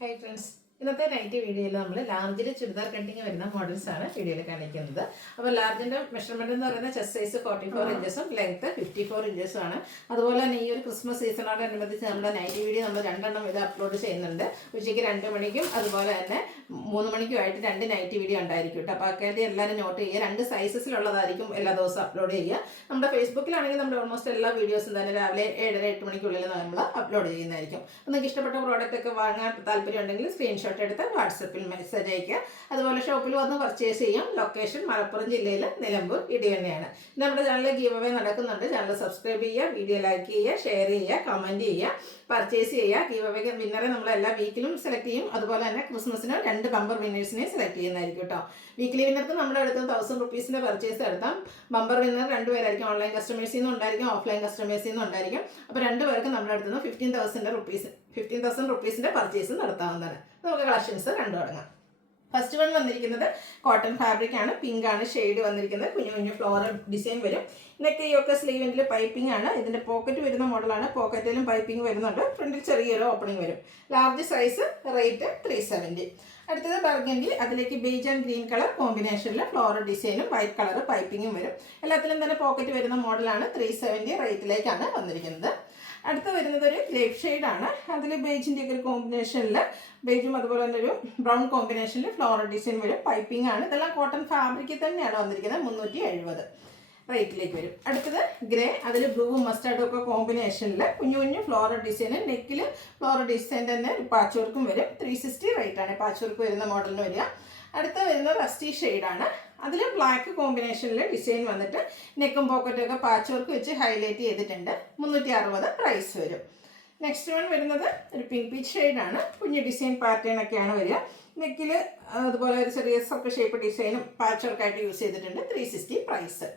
Hi friends, ഇന്നത്തെ night വീഡിയോയിൽ നമ്മൾ ലാർജിൽ ചുരിദാർ കട്ടിങ് വരുന്ന മോഡൽസ് ആണ് വീഡിയോയിൽ കാണിക്കുന്നത്. അപ്പോൾ ലാർജിൻ്റെ മെഷർമെന്റ് എന്ന് പറയുന്നത് ചെസ്റ്റ് സൈസ് 44 ഇഞ്ചസും ലെങ്ത് 54 ഇഞ്ചസും ആണ്. അതുപോലെ തന്നെ ഈ ഒരു ക്രിസ്മസ് സീസണോടനുബന്ധിച്ച് നമ്മുടെ നൈറ്റ് വീഡിയോ നമ്മൾ രണ്ടെണ്ണം ഇത് അപ്ലോഡ് ചെയ്യുന്നുണ്ട്. ഉച്ചയ്ക്ക് 2 മണിക്കും അതുപോലെ തന്നെ 3 മണിക്കുമായിട്ട് 2 നൈറ്റ് വീഡിയോ ഉണ്ടായിരിക്കും കേട്ടോ. അപ്പോൾ അക്കാര്യം എല്ലാവരും നോട്ട് ചെയ്യുക. 2 സൈസസിലുള്ളതായിരിക്കും എല്ലാ ദിവസവും അപ്ലോഡ് ചെയ്യുക. നമ്മുടെ ഫേസ്ബുക്കിലാണെങ്കിൽ നമ്മുടെ ഓൾമോസ്റ്റ് എല്ലാ വീഡിയോസും തന്നെ രാവിലെ 7-8 മണിക്കുള്ളിൽ നമ്മൾ അപ്ലോഡ് ചെയ്യുന്നതായിരിക്കും. അപ്പോൾ നിങ്ങൾക്ക് ഇഷ്ടപ്പെട്ട പ്രോഡക്റ്റ് ഒക്കെ വാങ്ങാൻ താല്പര്യം ഉണ്ടെങ്കിൽ സ്ക്രീൻഷോട്ട് എടുത്ത് വാട്സപ്പിൽ മെസ്സേജ് അയക്കുക. അതുപോലെ ഷോപ്പിൽ വന്ന് പർച്ചേസ് ചെയ്യാം. ലൊക്കേഷൻ മലപ്പുറം ജില്ലയിൽ നിലമ്പൂർ ഇടിയന്നെയാണ്. നമ്മുടെ ചാനലിൽ ഗീവ് അവേ നടക്കുന്നുണ്ട്. ചാനൽ സബ്സ്ക്രൈബ് ചെയ്യുക, വീഡിയോ ലൈക്ക് ചെയ്യുക, ഷെയർ ചെയ്യുക, കമൻറ്റ് ചെയ്യുക, പർച്ചേസ് ചെയ്യുക. ഗീവ് അവേ വിന്നറെ നമ്മൾ എല്ലാ വീക്കിലും സെലക്ട് ചെയ്യും. അതുപോലെ തന്നെ ക്രിസ്മസിന് 2 ബമ്പർ വിന്നേഴ്സിനെ സെലക്ട് ചെയ്യുന്നതായിരിക്കും കേട്ടോ. വീക്കിലി വിന്നർക്ക് നമ്മുടെ അടുത്ത് 1000 റുപ്പീസിൻ്റെ പർച്ചേസ് നടത്താം. ബമ്പർ വിന്നർ 2 പേരായിരിക്കും. ഓൺലൈൻ കസ്റ്റമേഴ്സിൽ നിന്നും ഉണ്ടായിരിക്കും, ഓഫ്ലൈൻ കസ്റ്റമേഴ്സിൽ നിന്നും ഉണ്ടായിരിക്കും. അപ്പോൾ 2 പേർക്ക് നമ്മുടെ അടുത്ത് നിന്ന് 15,000 റുപ്പീസിൻ്റെ പർച്ചേസ് നടത്താവുന്നതാണ്. നമുക്ക് കളക്ഷൻസ് കണ്ടു തുടങ്ങാം. ഫസ്റ്റ് വൺ വന്നിരിക്കുന്നത് കോട്ടൺ ഫാബ്രിക് ആണ്. പിങ്ക് ആണ് ഷെയ്ഡ് വന്നിരിക്കുന്നത്. കുഞ്ഞു കുഞ്ഞു ഫ്ലോറൽ ഡിസൈൻ വരും. നെക്ക് സ്ലീവിൻ്റെ പൈപ്പിംഗ് ആണ്. ഇതിൻ്റെ പോക്കറ്റ് വരുന്ന മോഡലാണ്. പോക്കറ്റിലും പൈപ്പിംഗ് വരുന്നുണ്ട്. ഫ്രണ്ടിൽ ചെറിയൊരു ഓപ്പണിംഗ് വരും. Large size, rate 370. അടുത്തത് ബർഗൻഡി. അതിലേക്ക് ബേജ് ആൻഡ് ഗ്രീൻ കളർ കോമ്പിനേഷനിൽ ഫ്ലോറൽ ഡിസൈനും വൈറ്റ് കളർ പൈപ്പിങ്ങും വരും. എല്ലാത്തിലും തന്നെ പോക്കറ്റ് വരുന്ന മോഡലാണ്. 370 റേറ്റിലേക്കാണ് വന്നിരിക്കുന്നത്. അടുത്ത വരുന്നത് ഒരു ഗ്രേപ്പ് ഷെയ്ഡാണ്. അതിൽ ബേജിൻ്റെ ഒക്കെ ഒരു കോമ്പിനേഷനിൽ ബേജും അതുപോലെ തന്നെ ഒരു ബ്രൗൺ കോമ്പിനേഷനിൽ ഫ്ലോറൽ ഡിസൈൻ വരും. പൈപ്പിംഗ് ആണ്. ഇതെല്ലാം കോട്ടൺ ഫാബ്രിക്കിൽ തന്നെയാണ് വന്നിരിക്കുന്നത്. 370 റേറ്റിലേക്ക് വരും. അടുത്തത് ഗ്രേ. അതിൽ ബ്ലൂവും മസ്റ്റാർഡും ഒക്കെ കോമ്പിനേഷനിൽ കുഞ്ഞു കുഞ്ഞു ഫ്ലോറൽ ഡിസൈന്. നെക്കിൽ ഫ്ലോറൽ ഡിസൈൻ തന്നെ പാച്ച് വർക്കും വരും. 360 റേറ്റാണ് പാച്ച് വർക്ക് വരുന്ന മോഡലിന് വരിക. അടുത്ത വരുന്നത് റസ്റ്റി ഷെയ്ഡാണ്. അതിൽ ബ്ലാക്ക് കോമ്പിനേഷനിൽ ഡിസൈൻ വന്നിട്ട് നെക്കും പോക്കറ്റും ഒക്കെ പാച്ച് വർക്ക് വെച്ച് ഹൈലൈറ്റ് ചെയ്തിട്ടുണ്ട്. 360 പ്രൈസ് വരും. നെക്സ്റ്റ് വൺ വരുന്നത് ഒരു പിങ്ക് പീച്ച് ഷെയ്ഡാണ്. കുഞ്ഞ് ഡിസൈൻ പാറ്റേൺ ഒക്കെയാണ് വരിക. നെക്കിൽ അതുപോലെ ഒരു ചെറിയ സർക്കിൾ ഷേപ്പ് ഡിസൈനും പാച്ച് വർക്കായിട്ട് യൂസ് ചെയ്തിട്ടുണ്ട്. 360 പ്രൈസ്.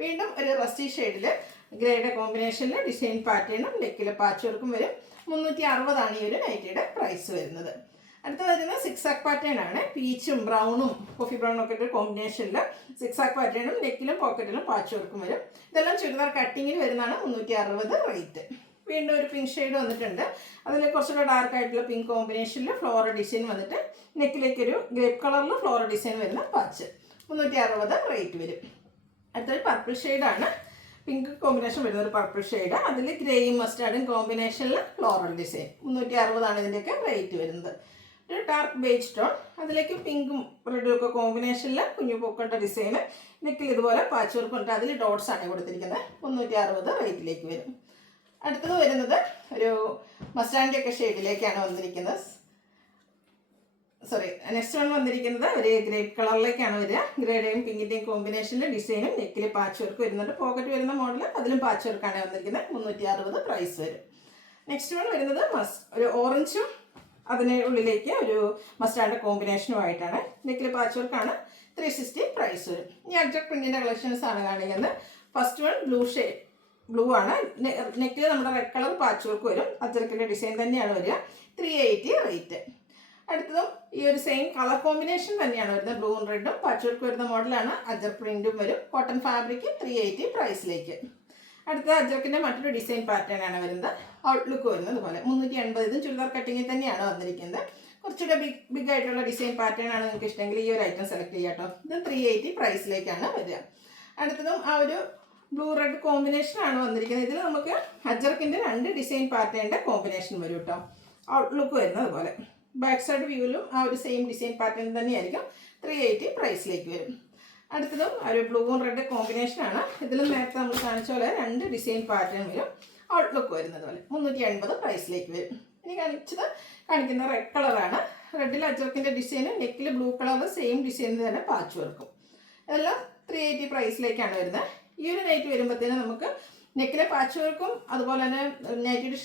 വീണ്ടും ഒരു റസ്റ്റി ഷെയ്ഡിൽ ഗ്രേയുടെ കോമ്പിനേഷനിൽ ഡിസൈൻ പാറ്റേണും നെക്കിൽ പാച്ച് വർക്കും വരും. 360 ഈ ഒരു നൈറ്റിയുടെ പ്രൈസ് വരുന്നത്. അടുത്ത വരുന്നത് സിക്സാക് പാറ്റേൺ ആണ്. പീച്ചും ബ്രൗണും കോഫി ബ്രൗണും ഒക്കെ ഒരു കോമ്പിനേഷനിൽ സിക്സാക് പാറ്റേണും നെക്കിലും പോക്കറ്റിലും പാച്ച് വർക്കും വരും. ഇതെല്ലാം ചുരിദാർ കട്ടിങ്ങിന് വരുന്നതാണ്. 360 റേറ്റ്. വീണ്ടും ഒരു പിങ്ക് ഷെയ്ഡ് വന്നിട്ടുണ്ട്. അതിൽ കുറച്ചുകൂടെ ഡാർക്ക് ആയിട്ടുള്ള പിങ്ക് കോമ്പിനേഷനിൽ ഫ്ലോറൽ ഡിസൈൻ വന്നിട്ട് നെക്കിലേക്കൊരു ഗ്രേപ്പ് കളറിൽ ഫ്ലോറൽ ഡിസൈൻ വരുന്ന പാച്ച്. 360 റേറ്റ് വരും. അടുത്തൊരു പർപ്പിൾ ഷെയ്ഡാണ്. പിങ്ക് കോമ്പിനേഷൻ വരുന്ന ഒരു പർപ്പിൾ ഷെയ്ഡ്. അതിൽ ഗ്രേയും മസ്റ്റാർഡും കോമ്പിനേഷനിൽ ഫ്ലോറൽ ഡിസൈൻ. 360 ഇതിൻ്റെയൊക്കെ റേറ്റ് വരുന്നത്. ഒരു ഡാർക്ക് ബേജ് ടോൺ. അതിലേക്ക് പിങ്കും റെഡും ഒക്കെ കോമ്പിനേഷനിൽ കുഞ്ഞു പൂക്കളുടെ ഡിസൈന്. നെക്കിൽ ഇതുപോലെ പാച്ച് വർക്ക് ഉണ്ട്. അതിൽ ഡോട്ട്സ് ആണ് കൊടുത്തിരിക്കുന്നത്. 360 റേറ്റിലേക്ക് വരും. അടുത്തത് വരുന്നത് ഒരു മസ്റ്റാർഡിൻ്റെ ഒക്കെ ഷെയ്ഡിലേക്കാണ് വന്നിരിക്കുന്നത്. നെക്സ്റ്റ് വൺ വന്നിരിക്കുന്നത് ഒരു ഗ്രേപ്പ് കളറിലേക്കാണ് വരിക. ഗ്രേയുടെയും പിങ്കിൻ്റെയും കോമ്പിനേഷനിൽ ഡിസൈനും നെക്കിൽ പാച്ച് വർക്ക് വരുന്നുണ്ട്. പോക്കറ്റ് വരുന്ന മോഡൽ അതിലും പാച്ച് വർക്കാണ് വന്നിരിക്കുന്നത്. 360 പ്രൈസ് വരും. നെക്സ്റ്റ് വൺ വരുന്നത് ഒരു ഓറഞ്ചും അതിന് ഉള്ളിലേക്ക് ഒരു മസ്റ്റാർഡ് കോമ്പിനേഷനുമായിട്ടാണ്. നെക്കിൽ പാച്ച് വർക്കാണ്. 360 പ്രൈസ് വരും. ഇനി അഡ്ജസ്റ്റ് പ്രിന്റിൻ്റെ കളക്ഷൻസ് ആണ് കാണിക്കുന്നത്. ഫസ്റ്റ് വൺ ബ്ലൂ ആണ്. നെക്കിൽ നമ്മുടെ റെഡ് കളർ പാച്ച് വർക്ക് വരും. അജ്രക്കിൻ്റെ ഡിസൈൻ തന്നെയാണ് വരിക. 380 റേറ്റ്. അടുത്തതും ഈ ഒരു സെയിം കളർ കോമ്പിനേഷൻ തന്നെയാണ് വരുന്നത്. ബ്ലൂവും റെഡും പാച്ച് വർക്ക് വരുന്ന മോഡലാണ്. അജർ പ്രിന്റും വരും. Cotton fabric 380 പ്രൈസിലേക്ക്. അടുത്ത അജർക്കിൻ്റെ മറ്റൊരു ഡിസൈൻ പാറ്റേൺ ആണ് വരുന്നത്. ഔട്ട്ലുക്ക് വരുന്നത് പോലെ 380. ഇതും ചുരിദാർ കട്ടിങ്ങിൽ തന്നെയാണ് വന്നിരിക്കുന്നത്. കുറച്ചുകൂടെ ബിഗ് ആയിട്ടുള്ള ഡിസൈൻ പാറ്റേൺ ആണ് നിങ്ങൾക്ക് ഇഷ്ടമെങ്കിൽ ഈ ഒരു ഐറ്റം സെലക്ട് ചെയ്യാം കേട്ടോ. ഇത് 380 പ്രൈസിലേക്കാണ് വരിക. അടുത്തതും ആ ഒരു ബ്ലൂ റെഡ് കോമ്പിനേഷൻ ആണ് വന്നിരിക്കുന്നത്. ഇതിൽ നമുക്ക് അജർക്കിൻ്റെ 2 ഡിസൈൻ പാറ്റേണിൻ്റെ കോമ്പിനേഷൻ വരും കേട്ടോ. ഔട്ട്ലുക്ക് വരുന്നത് പോലെ. ബാക്ക് സൈഡ് വ്യൂവിലും ആ ഒരു സെയിം ഡിസൈൻ പാറ്റേൺ തന്നെയായിരിക്കും. 380 പ്രൈസിലേക്ക് വരും. അടുത്തതും ഒരു ബ്ലൂവും റെഡ് കോമ്പിനേഷനാണ്. ഇതിലും നേരത്തെ നമ്മൾ കാണിച്ച പോലെ 2 ഡിസൈൻ പാറ്റേൺ വരും. ഔട്ട്ലുക്ക് വരുന്നത് പോലെ. 380 പ്രൈസിലേക്ക് വരും. ഇനി കാണിക്കുന്ന റെഡ് കളറാണ്. റെഡിൽ അജർക്കിൻ്റെ ഡിസൈന്, നെക്കിൽ ബ്ലൂ കളർ സെയിം ഡിസൈനിൽ തന്നെ പാച്ച് വർക്കും. ഇതെല്ലാം 380 പ്രൈസിലേക്കാണ് വരുന്നത്. ഈ ഒരു നൈറ്റ് വരുമ്പോഴത്തേനും നമുക്ക് നെക്കിലെ പാച്ച് വർക്കും അതുപോലെ തന്നെ നൈറ്റിയുടെ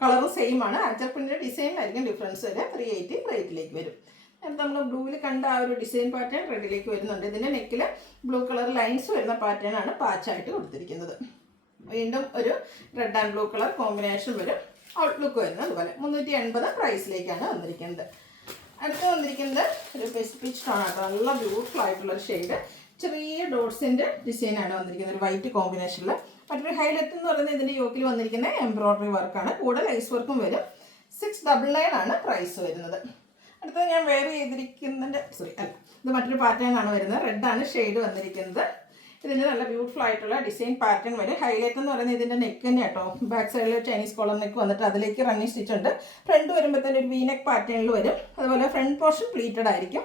കളറും സെയിം ആണ്. അജർ പ്രിന്റിൻ്റെ ഡിസൈനിലായിരിക്കും ഡിഫറൻസ് വരിക. 380 റേറ്റിലേക്ക് വരും. നമ്മൾ ബ്ലൂവിൽ കണ്ട ആ ഒരു ഡിസൈൻ പാറ്റേൺ റെഡിലേക്ക് വരുന്നുണ്ട്. ഇതിൻ്റെ നെക്കിൽ ബ്ലൂ കളർ ലൈൻസ് വരുന്ന പാറ്റേൺ ആണ് പാച്ചായിട്ട് കൊടുത്തിരിക്കുന്നത്. വീണ്ടും ഒരു red and blue colour combination വരും. ഔട്ട്ലുക്ക് വരുന്നത് അതുപോലെ. 380 പ്രൈസിലേക്കാണ് വന്നിരിക്കുന്നത്. അടുത്ത് വന്നിരിക്കുന്നത് ഒരു പേസ്റ്റ് പീച്ച് ടോൺ ആട്ടോ. നല്ല ബ്യൂട്ടിഫുൾ ആയിട്ടുള്ളൊരു ഷെയ്ഡ്. ചെറിയ ഡോട്ട്സിൻ്റെ ഡിസൈനാണ് വന്നിരിക്കുന്നത്. ഒരു വൈറ്റ് കോമ്പിനേഷനിൽ. മറ്റൊരു ഹൈലൈറ്റ് എന്ന് പറയുന്നത് ഇതിൻ്റെ യോക്കിൽ വന്നിരിക്കുന്ന എംബ്രോയ്ഡറി വർക്കാണ്. കൂടെ ലൈസ് വർക്കും വരും. 699 ആണ് പ്രൈസ് വരുന്നത്. അടുത്തത് ഞാൻ വെയർ ചെയ്തിരിക്കുന്നതിൻ്റെ ഇത് മറ്റൊരു പാറ്റേൺ ആണ് വരുന്നത്. റെഡാണ് ഷെയ്ഡ് വന്നിരിക്കുന്നത്. ഇതിന് നല്ല ബ്യൂട്ടിഫുൾ ആയിട്ടുള്ള ഡിസൈൻ പാറ്റേൺ വരും. ഹൈലൈറ്റ് എന്ന് പറയുന്നത് ഇതിൻ്റെ നെക്ക് തന്നെ കേട്ടോ. ബാക്ക് സൈഡിൽ ചൈനീസ് കോളർ നെക്ക് വന്നിട്ട് അതിലേക്ക് റണ്ണിങ് സ്റ്റിച്ച് ഉണ്ട്. ഫ്രണ്ട് വരുമ്പോഴത്തേന് ഒരു വി നെക്ക് പാറ്റേണിൽ വരും. അതുപോലെ ഫ്രണ്ട് പോർഷൻ പ്ലീറ്റഡ് ആയിരിക്കും,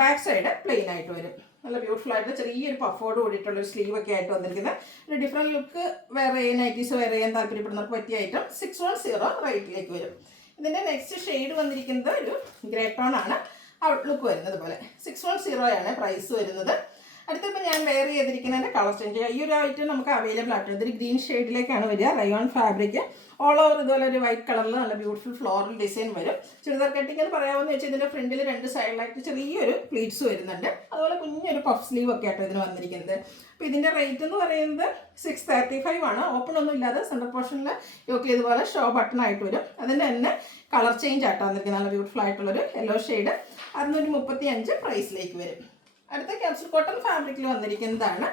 ബാക്ക് സൈഡ് പ്ലെയിൻ ആയിട്ട് വരും. നല്ല ബ്യൂട്ടിഫുൾ ആയിട്ട് ചെറിയൊരു പഫോട് കൂടിയിട്ടുള്ള ഒരു സ്ലീവ് ഒക്കെ ആയിട്ട് വന്നിരിക്കുന്നത്. ഒരു ഡിഫറെൻറ്റ് ലുക്ക് വെയർ ചെയ്യാൻ, നൈറ്റീസ് വെയർ ചെയ്യാൻ താല്പര്യപ്പെടുന്നവർക്ക് പറ്റിയ ഐറ്റം 610 റേറ്റിലേക്ക് വരും. ഇതിൻ്റെ നെക്സ്റ്റ് ഷെയ്ഡ് വന്നിരിക്കുന്നത് ഒരു ഗ്രേ ടോൺ ആണ്. ഔട്ട്ലുക്ക് വരുന്നത് പോലെ 610 ആണ് പ്രൈസ് വരുന്നത്. അടുത്തിപ്പോൾ ഞാൻ വെയർ ചെയ്തിരിക്കുന്നതിൻ്റെ കളർ ചേഞ്ച് ചെയ്യാം. ഈ ഒരു ഐറ്റം നമുക്ക് അവൈലബിൾ ആയിട്ട് ഇതൊരു ഗ്രീൻ ഷെയ്ഡിലേക്കാണ് വരിക. റയോൺ ഫാബ്രിക് ഓൾ ഓവർ ഇതുപോലെ ഒരു വൈറ്റ് കളറിൽ നല്ല ബ്യൂട്ടിഫുൾ ഫ്ലോറൽ ഡിസൈൻ വരും. ചുരിദാർ കട്ടിങ് എന്ന് പറയാമെന്ന് വെച്ചാൽ ഇതിൻ്റെ ഫ്രണ്ടിൽ 2 സൈഡിലായിട്ട് ചെറിയൊരു പ്ലീറ്റ്സ് വരുന്നുണ്ട്. അതുപോലെ കുഞ്ഞൊരു പഫ് സ്ലീവ് ഒക്കെ ആയിട്ട് ഇതിന് വന്നിരിക്കുന്നത്. അപ്പോൾ ഇതിൻ്റെ റേറ്റ് എന്ന് പറയുന്നത് 635 ആണ്. ഓപ്പൺ ഒന്നും ഇല്ലാതെ സെൻറ്റർ പോർഷനിൽ യോക്കിൽ ഇതുപോലെ ഷോ ബട്ടൺ ആയിട്ട് വരും. അതിൻ്റെ തന്നെ കളർ ചേഞ്ച് ആയിട്ട് വന്നിരിക്കുന്നത് നല്ല ബ്യൂട്ടിഫുൾ ആയിട്ടുള്ളൊരു യെല്ലോ ഷെയ്ഡ് 635 പ്രൈസിലേക്ക് വരും. അടുത്ത ക്യാപ്സൂൾ കോട്ടൺ ഫാബ്രിക്കിൽ വന്നിരിക്കുന്നതാണ്.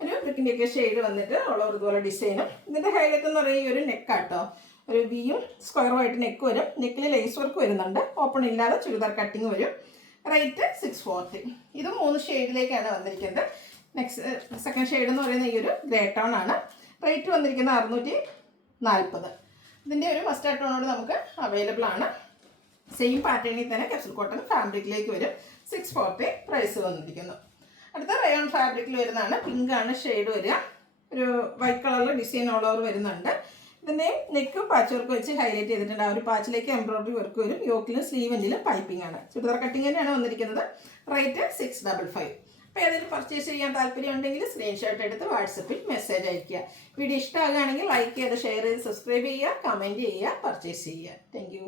ഒരു ബ്രിക്കിൻ്റെയൊക്കെ ഷെയ്ഡ് വന്നിട്ട് ഓൾ ഓവർ ഇതുപോലെ ഡിസൈനും. ഇതിൻ്റെ ഹൈലൈറ്റ് എന്ന് പറയുന്നത് ഈ ഒരു നെക്കാട്ടോ, ഒരു വിയും സ്ക്വയറുമായിട്ട് നെക്ക് വരും. നെക്കിൽ ലേസ് വർക്ക് വരുന്നുണ്ട്. ഓപ്പൺ ഇല്ലാതെ ചുരിദാർ കട്ടിങ് വരും. റേറ്റ് 640. ഇത് 3 ഷെയ്ഡിലേക്കാണ് വന്നിരിക്കുന്നത്. നെക്സ്റ്റ് സെക്കൻഡ് ഷെയ്ഡ് എന്ന് പറയുന്നത് ഈ ഒരു ഗ്രേ ടോൺ ആണ്. റേറ്റ് വന്നിരിക്കുന്നത് 640. ഇതിൻ്റെ ഒരു മസ്റ്റാർഡ് ടോണോട് നമുക്ക് അവൈലബിൾ ആണ്. സെയിം പാറ്റേണിൽ തന്നെ ക്യാപ്സൂൾ കോട്ടൺ ഫാബ്രിക്കിലേക്ക് വരും. 640 പ്രൈസ് വന്നിരിക്കുന്നു. അടുത്ത റയോൺ ഫാബ്രിക്കിൽ വരുന്നതാണ്. പിങ്ക് ആണ് ഷെയ്ഡ് വരിക. ഒരു വൈറ്റ് കളറിൽ ഡിസൈൻ ഓൾ ഓവർ വരുന്നുണ്ട്. ഇതിൻ്റെ നെക്ക് പാച്ച് വർക്ക് വെച്ച് ഹൈലൈറ്റ് ചെയ്തിട്ടുണ്ട്. ആ ഒരു പാച്ചിലേക്ക് എംബ്രോയിഡറി വർക്ക് വരും. യോക്കിലും സ്ലീവെൻറ്റിലും പൈപ്പിംഗ് ആണ്. ചുരിദാർ കട്ടിങ് തന്നെയാണ് വന്നിരിക്കുന്നത്. റേറ്റ് 655. അപ്പോൾ ഏതെങ്കിലും പർച്ചേസ് ചെയ്യാൻ താല്പര്യം ഉണ്ടെങ്കിൽ സ്ക്രീൻഷോട്ട് എടുത്ത് വാട്സപ്പിൽ മെസ്സേജ് അയയ്ക്കുക. വീഡിയോ ഇഷ്ടമാകുകയാണെങ്കിൽ ലൈക്ക് ചെയ്ത് ഷെയർ ചെയ്ത് സബ്സ്ക്രൈബ് ചെയ്യുക, കമൻറ്റ് ചെയ്യുക, പർച്ചേസ് ചെയ്യുക. താങ്ക്